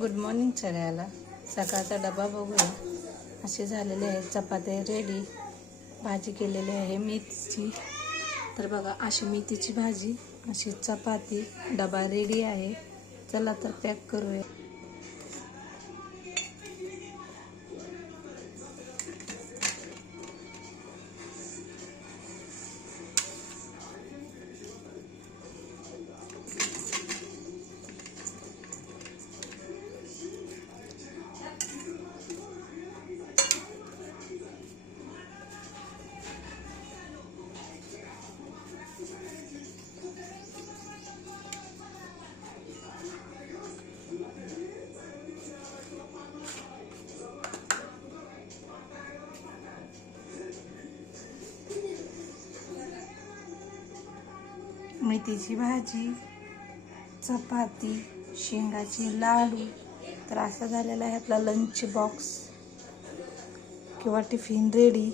Good morning सगळ्याला. सकाळचा डबा बघूया. असे झालेले आहेत चपात्या रेडी. भाजी केलेली आहे मेथीची. तर बघा अशी मेथीची भाजी, अशी चपाती, डबा रेडी आहे. चला तर पॅक करूया. मेथीची भाजी, चपाती, शेंगाची लाडू. तर असा झालेला आहे आपला लंच बॉक्स किंवा टिफिन रेडी.